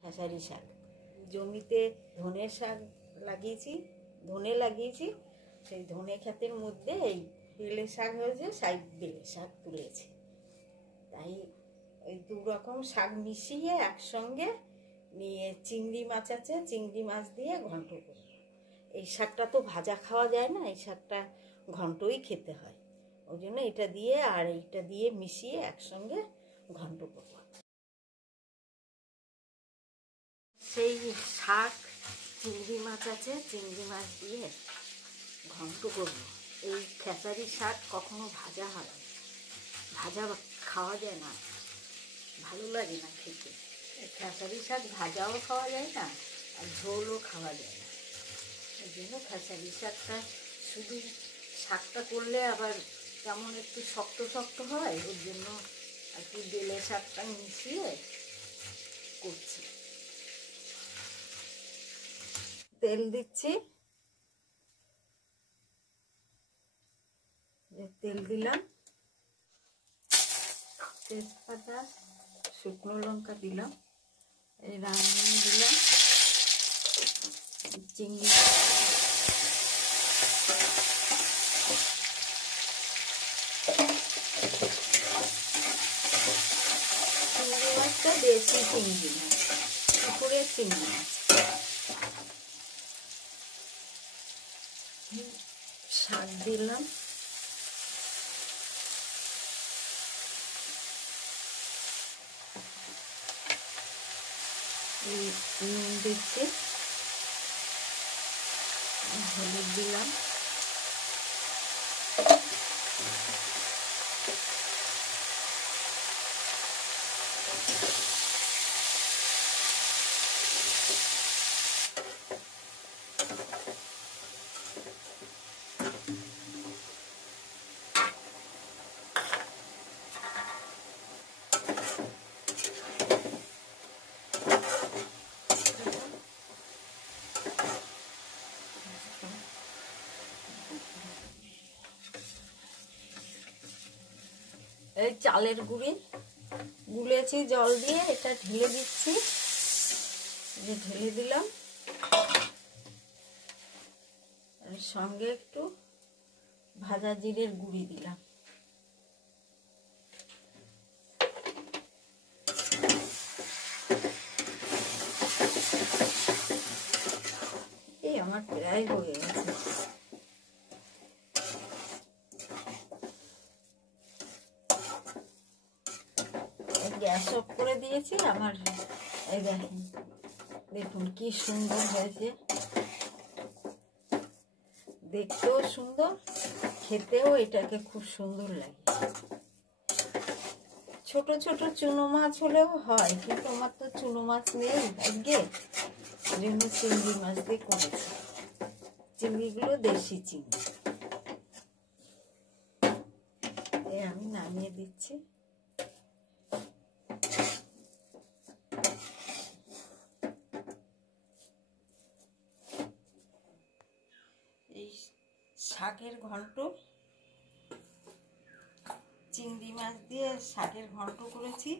খেসারি শাক জমিতে ধনে লাগিয়েছি সেই ধনে ক্ষেতের মধ্যে এই বেলে শাক হয়েছে, সেই বেলে শাক তুলেছি। তাই ওই দু রকম শাক মিশিয়ে একসঙ্গে নিয়ে চিংড়ি মাছ আছে, চিংড়ি মাছ দিয়ে ঘন্ট করব। এই শাকটা তো ভাজা খাওয়া যায় না, এই শাকটা ঘন্টই খেতে হয়, ওই জন্য এটা দিয়ে আর এইটা দিয়ে মিশিয়ে একসঙ্গে ঘন্ট করব। সেই শাক চিংড়ি মাছ আছে, চিংড়ি মাছ দিয়ে ঘন্ট করব। এই খেসারি শাক কখনো ভাজা হয়, ভাজা খাওয়া যায় না, ভালো লাগে না খেতে। খেসারি শাক ভাজাও খাওয়া যায় না আর ঝোলও খাওয়া যায় না। এই জন্য খেসারি শাকটা শুধু শাকটা করলে আবার কেমন একটু শক্ত শক্ত হয়, ওর জন্য আর কি বেলে শাকটা মিশিয়ে করছি। তেল দিচ্ছি, তেল দিলাম, তেজপাতা শুকনো লঙ্কা দিলাম, এই রাঁধুনি দিলাম, চিংড়ি মাছটা দেশি চিংড়ি মাছ, পুকুরের চিংড়ি মাছ। শাক দিলাম, নুন দিচ্ছি, হলুদ দিলাম, এই চালের গুঁড়ি গুলেছি জল দিয়ে, এটা ঢেলে দিচ্ছি, ঢেলে দিলাম, আর সঙ্গে একটু ভাজা জিরের গুঁড়ি দিলাম। এই আমার প্রায় হয়ে গেছে। গ্যাস অফ করে দিয়েছি আমার। এই দেখুন কি সুন্দর হয়েছে, দেখতেও সুন্দর, খেতেও এটাকে খুব সুন্দর লাগে। ছোট ছোট চুনো মাছ হলেও হয়, কিন্তু আমার তো চুনো মাছ নেই আজকে, ওই জন্য চিংড়ি মাছ দিয়ে করেছি। চিংড়িগুলো দেশি চিংড়ি। আমি নামিয়ে দিচ্ছি। এই শাকের ঘন্ট, চিংড়ি মাছ দিয়ে শাকের ঘন্ট করেছি।